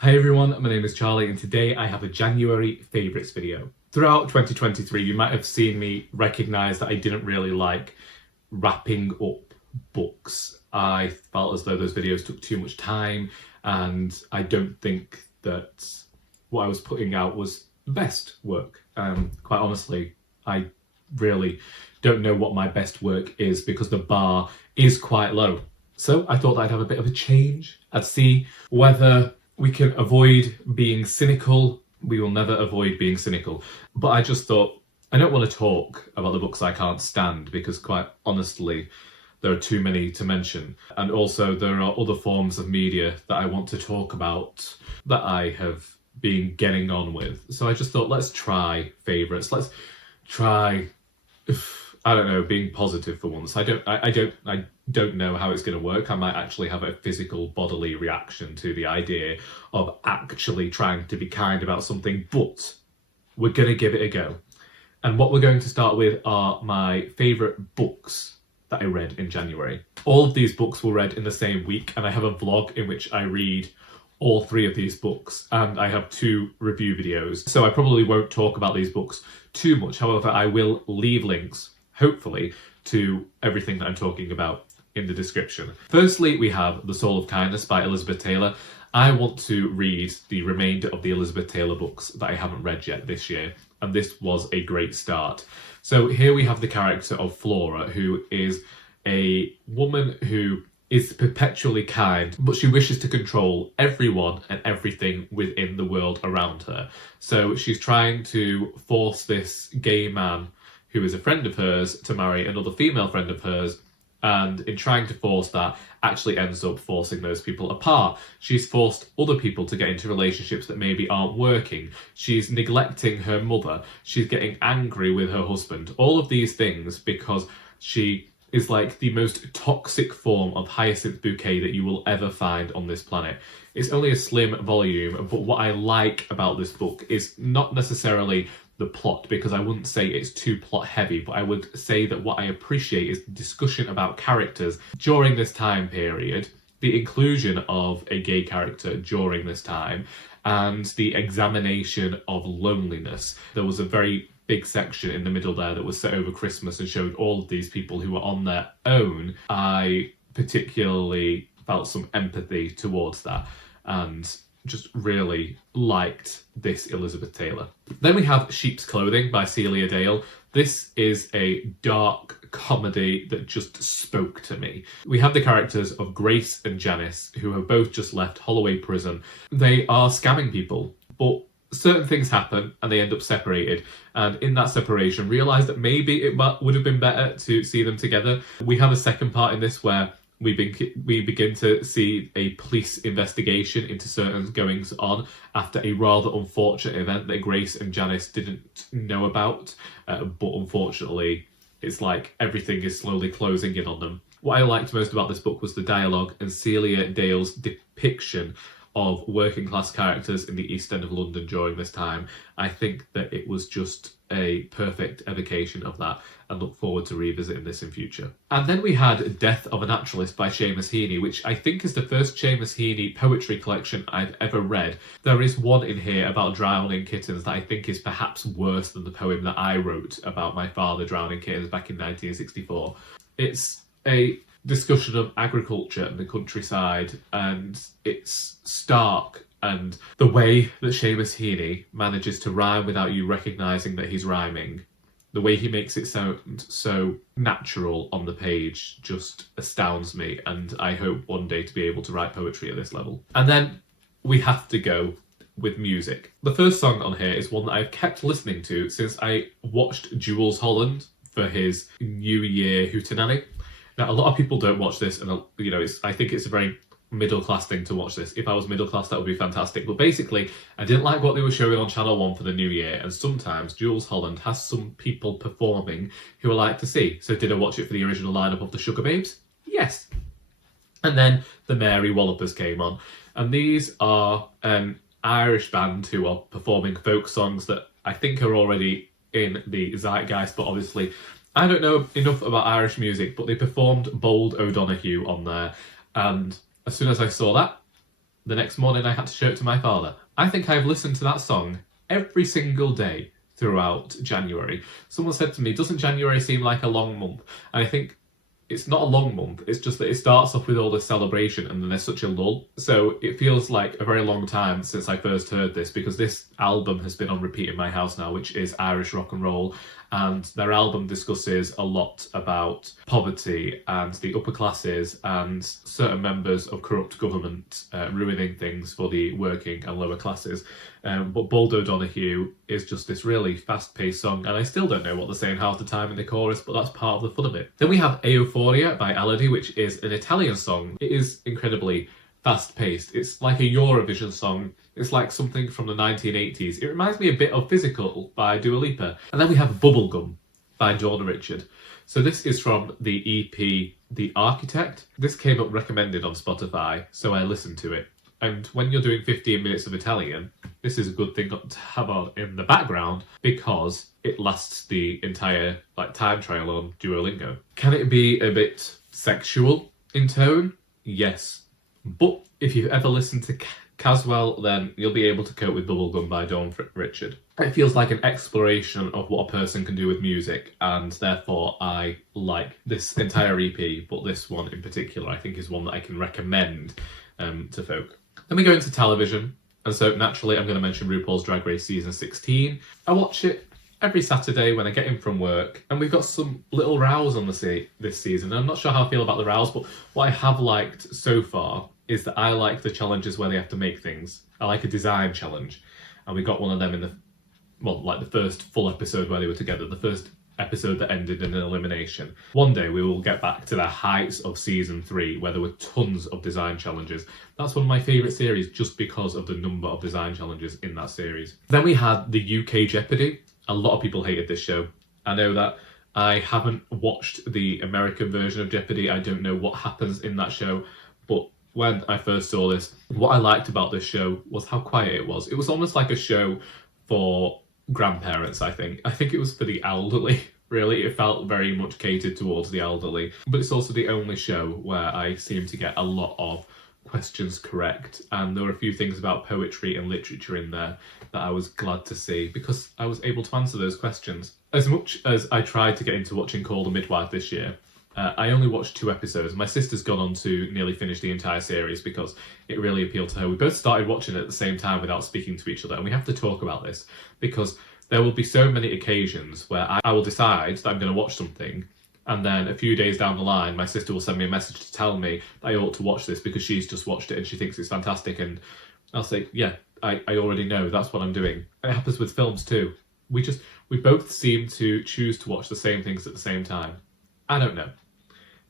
Hi everyone, my name is Charlie and today I have a January favourites video. Throughout 2023 you might have seen me recognise that I didn't really like wrapping up books. I felt as though those videos took too much time and I don't think that what I was putting out was the best work. Quite honestly, I really don't know what my best work is because the bar is quite low. So I thought I'd have a bit of a change. I'd see whether we can avoid being cynical. We will never avoid being cynical. But I just thought, I don't want to talk about the books I can't stand because quite honestly, there are too many to mention. And also there are other forms of media that I want to talk about that I have been getting on with. So I just thought, let's try favourites. Let's try, I don't know, being positive for once. I don't know how it's going to work. I might actually have a physical bodily reaction to the idea of actually trying to be kind about something, but we're going to give it a go. And what we're going to start with are my favourite books that I read in January. All of these books were read in the same week, and I have a vlog in which I read all three of these books, and I have 2 review videos. So I probably won't talk about these books too much. However, I will leave links, hopefully, to everything that I'm talking about in the description. Firstly, we have The Soul of Kindness by Elizabeth Taylor. I want to read the remainder of the Elizabeth Taylor books that I haven't read yet this year, and this was a great start. So here we have the character of Flora, who is a woman who is perpetually kind, but she wishes to control everyone and everything within the world around her. So she's trying to force this gay man who is a friend of hers to marry another female friend of hers, and in trying to force that, actually ends up forcing those people apart. She's forced other people to get into relationships that maybe aren't working. She's neglecting her mother. She's getting angry with her husband. All of these things because she is like the most toxic form of hyacinth bouquet that you will ever find on this planet. It's only a slim volume, but what I like about this book is not necessarily the plot, because I wouldn't say it's too plot heavy, but I would say that what I appreciate is the discussion about characters during this time period, the inclusion of a gay character during this time, and the examination of loneliness. There was a very big section in the middle there that was set over Christmas and showed all of these people who were on their own. I particularly felt some empathy towards that and just really liked this Elizabeth Taylor. Then we have Sheep's Clothing by Celia Dale. This is a dark comedy that just spoke to me. We have the characters of Grace and Janice, who have both just left Holloway prison. They are scamming people, but certain things happen and they end up separated, and in that separation realise that maybe it would have been better to see them together. We have a second part in this where we begin to see a police investigation into certain goings on after a rather unfortunate event that Grace and Janice didn't know about, but unfortunately it's like everything is slowly closing in on them. What I liked most about this book was the dialogue and Celia Dale's depiction of working class characters in the East End of London during this time. I think that it was just a perfect evocation of that and look forward to revisiting this in future. And then we had Death of a Naturalist by Seamus Heaney, which I think is the first Seamus Heaney poetry collection I've ever read. There is one in here about drowning kittens that I think is perhaps worse than the poem that I wrote about my father drowning kittens back in 1964. It's a discussion of agriculture and the countryside, and it's stark, and the way that Seamus Heaney manages to rhyme without you recognising that he's rhyming, the way he makes it sound so natural on the page just astounds me, and I hope one day to be able to write poetry at this level. And then we have to go with music. The first song on here is one that I've kept listening to since I watched Jules Holland for his New Year hootenanny. Now, a lot of people don't watch this, and you know, I think it's a very middle-class thing to watch this. If I was middle-class, that would be fantastic. But basically, I didn't like what they were showing on Channel 1 for the New Year, and sometimes Jules Holland has some people performing who I like to see. So did I watch it for the original lineup of the Sugar Babes? Yes. And then the Mary Wallopers came on. And these are an Irish band who are performing folk songs that I think are already in the zeitgeist, but obviously I don't know enough about Irish music, but they performed Bold O'Donoghue on there, and as soon as I saw that, The next morning I had to show it to my father. I think I've listened to that song every single day throughout January. Someone said to me, doesn't January seem like a long month? And I think it's not a long month, it's just that it starts off with all this celebration and then there's such a lull. So it feels like a very long time since I first heard this, because this album has been on repeat in my house now, which is Irish rock and roll. And their album discusses a lot about poverty and the upper classes and certain members of corrupt government ruining things for the working and lower classes. But Bold O'Donoghue is just this really fast-paced song, and I still don't know what they're saying half the time in the chorus, but that's part of the fun of it. Then we have Euphoria by Elodie, which is an Italian song. It is incredibly fast-paced. It's like a Eurovision song. It's like something from the 1980s. It reminds me a bit of Physical by Dua Lipa. And then we have Bubblegum by Donna Richard. So this is from the EP The Architect. This came up recommended on Spotify, so I listened to it. And when you're doing 15 minutes of Italian, this is a good thing to have on in the background because it lasts the entire time trial on Duolingo. Can it be a bit sexual in tone? Yes. But if you've ever listened to Caswell, then you'll be able to cope with Bubblegum by Dawn Richard. It feels like an exploration of what a person can do with music, and therefore I like this entire EP, but this one in particular I think is one that I can recommend to folk. Then we go into television, and so naturally I'm going to mention RuPaul's Drag Race Season 16. I watch it every Saturday when I get in from work, and we've got some little rows on this season. I'm not sure how I feel about the rows, but what I have liked so far is that I like the challenges where they have to make things. I like a design challenge, and we got one of them in the first full episode where they were together, the first episode that ended in an elimination. One day we will get back to the heights of season 3 where there were tons of design challenges. That's one of my favourite series just because of the number of design challenges in that series. Then we had the UK Jeopardy. A lot of people hated this show. I know that. I haven't watched the American version of Jeopardy. I don't know what happens in that show, but when I first saw this, what I liked about this show was how quiet it was. It was almost like a show for grandparents, I think. I think it was for the elderly, really. It felt very much catered towards the elderly. But it's also the only show where I seem to get a lot of questions correct. And there were a few things about poetry and literature in there that I was glad to see because I was able to answer those questions. As much as I tried to get into watching Call the Midwife this year, I only watched 2 episodes. My sister's gone on to nearly finish the entire series because it really appealed to her. We both started watching it at the same time without speaking to each other, and we have to talk about this because there will be so many occasions where I will decide that I'm going to watch something, and then a few days down the line, my sister will send me a message to tell me that I ought to watch this because she's just watched it and she thinks it's fantastic, and I'll say, yeah, I already know, that's what I'm doing. It happens with films too. We both seem to choose to watch the same things at the same time. I don't know.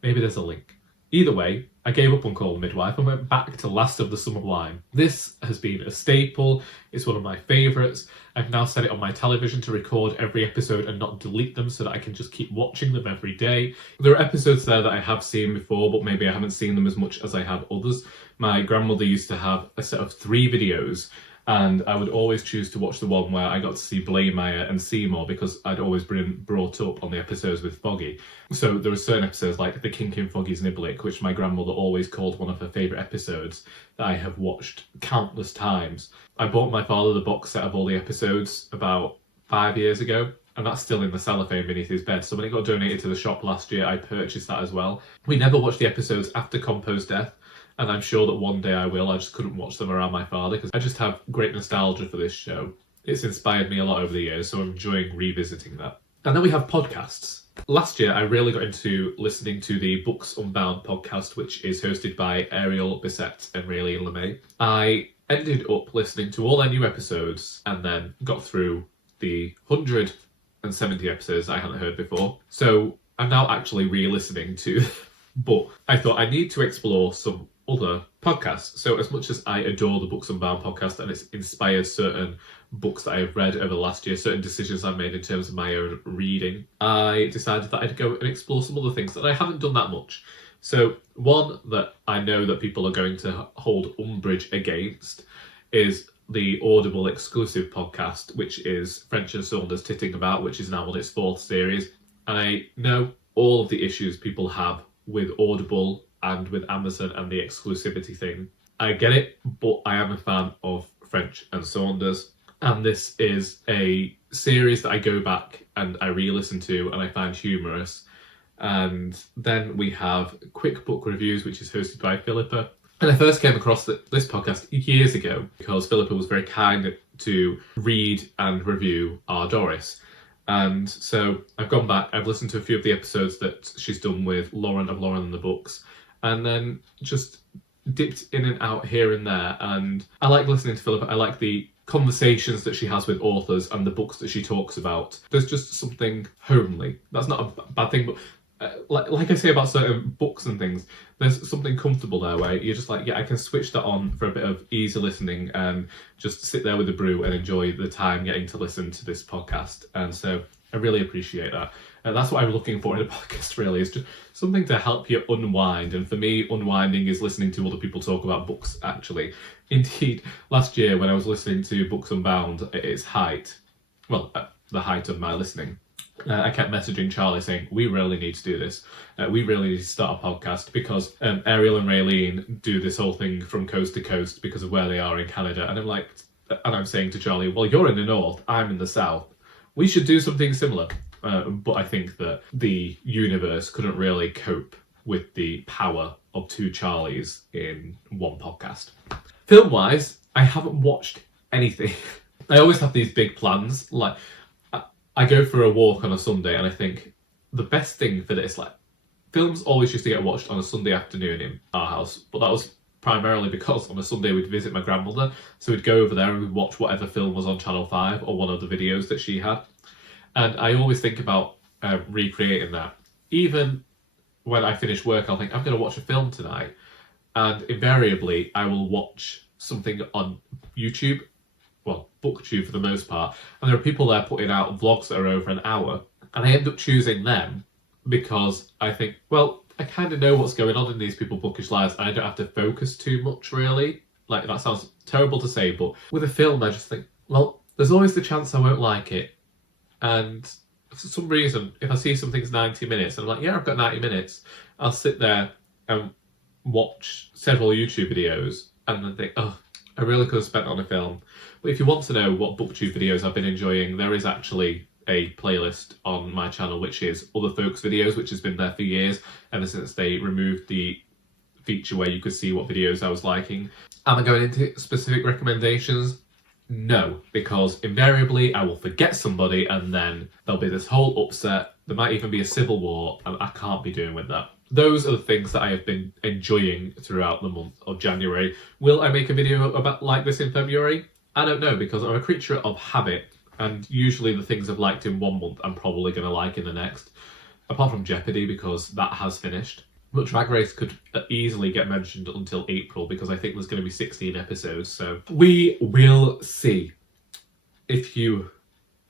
Maybe there's a link. Either way, I gave up on Call the Midwife and went back to Last of the Summer Wine. This has been a staple. It's one of my favourites. I've now set it on my television to record every episode and not delete them so that I can just keep watching them every day. There are episodes there that I have seen before, but maybe I haven't seen them as much as I have others. My grandmother used to have a set of 3 videos, and I would always choose to watch the one where I got to see Blaymeyer and Seymour because I'd always been brought up on the episodes with Foggy. So there were certain episodes like The Kink in Foggy's Niblick, which my grandmother always called one of her favourite episodes that I have watched countless times. I bought my father the box set of all the episodes about 5 years ago, and that's still in the cellophane beneath his bed. So when it got donated to the shop last year, I purchased that as well. We never watched the episodes after Compo's death, and I'm sure that one day I will. I just couldn't watch them around my father because I just have great nostalgia for this show. It's inspired me a lot over the years, so I'm enjoying revisiting that. And then we have podcasts. Last year, I really got into listening to the Books Unbound podcast, which is hosted by Ariel Bissett and Raylene LeMay. I ended up listening to all their new episodes and then got through the 170 episodes I hadn't heard before. So I'm now actually re-listening to but I thought I need to explore some other podcasts. So as much as I adore the Books Unbound podcast and it's inspired certain books that I have read over the last year, certain decisions I've made in terms of my own reading, I decided that I'd go and explore some other things that I haven't done that much. So one that I know that people are going to hold umbrage against is the Audible exclusive podcast, which is French and Saunders Titting About, which is now on its 4th series. I know all of the issues people have with Audible and with Amazon and the exclusivity thing. I get it, but I am a fan of French and Saunders, and this is a series that I go back and I re-listen to and I find humorous. And then we have Quick Book Reviews, which is hosted by Philippa. And I first came across this podcast years ago because Philippa was very kind to read and review Our Doris. And so I've gone back, I've listened to a few of the episodes that she's done with Lauren of Lauren and the Books, and then just dipped in and out here and there. And I like listening to Philippa. I like the conversations that she has with authors and the books that she talks about. There's just something homely. That's not a bad thing, but like I say about certain books and things, there's something comfortable there where you're just like, yeah, I can switch that on for a bit of easy listening and just sit there with a brew and enjoy the time getting to listen to this podcast. And so I really appreciate that. And that's what I'm looking for in a podcast, really, is just something to help you unwind. And for me, unwinding is listening to other people talk about books, actually. Indeed, last year when I was listening to Books Unbound at its height, well, at the height of my listening, I kept messaging Charlie saying, we really need to do this. We really need to start a podcast because Ariel and Raylene do this whole thing from coast to coast because of where they are in Canada. And I'm saying to Charlie, well, you're in the north, I'm in the south. We should do something similar. But I think that the universe couldn't really cope with the power of two Charlies in one podcast. Film-wise, I haven't watched anything. I always have these big plans, like I go for a walk on a Sunday and I think the best thing for this, like, films always used to get watched on a Sunday afternoon in our house, but that was primarily because on a Sunday we'd visit my grandmother, so we'd go over there and we'd watch whatever film was on Channel 5 or one of the videos that she had. And I always think about recreating that. Even when I finish work, I'll think, I'm going to watch a film tonight. And invariably, I will watch something on YouTube, well, BookTube for the most part, and there are people there putting out vlogs that are over an hour, and I end up choosing them because I think, well, I kind of know what's going on in these people's bookish lives, and I don't have to focus too much, really. Like, that sounds terrible to say, but with a film, I just think, well, there's always the chance I won't like it, and for some reason, if I see something's 90 minutes, and I'm like, yeah, I've got 90 minutes, I'll sit there and watch several YouTube videos, and then think, oh, I really could have spent it on a film. But if you want to know what BookTube videos I've been enjoying, there is actually a playlist on my channel which is other folks' videos, which has been there for years, ever since they removed the feature where you could see what videos I was liking. Am I going into specific recommendations? No, because invariably I will forget somebody and then there'll be this whole upset. There might even be a civil war, and I can't be doing with that. Those are the things that I have been enjoying throughout the month of January. Will I make a video about like this in February? I don't know, because I'm a creature of habit, and usually the things I've liked in one month I'm probably going to like in the next, apart from Jeopardy, because that has finished. But Drag Race could easily get mentioned until April, because I think there's going to be 16 episodes, so we will see. If you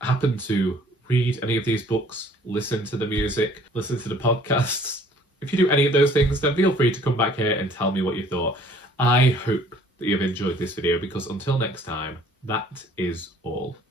happen to read any of these books, listen to the music, listen to the podcasts, if you do any of those things, then feel free to come back here and tell me what you thought. I hope that you've enjoyed this video, because until next time, that is all.